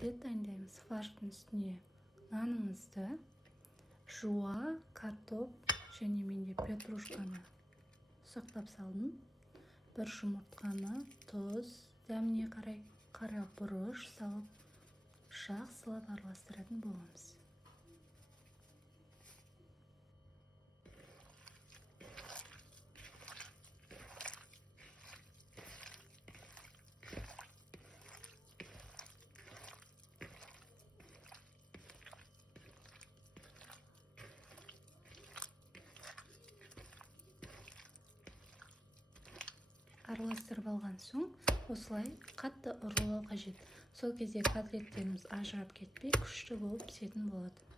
котлет дайындаймыз. Фарштың үстіне нанымызды, жуа, картоп және менде петрушканы ұсақтап салдым. Бір жұмыртқаны, тұз, дәміне қарай қара бұрыш салып, жақсылап араластыратын боламыз. Араластырып алған соң, осылай қатты ұрылау қажет. Сол кезде котлеттеріміз ажырап кетпей, күшті болып пісетін болады.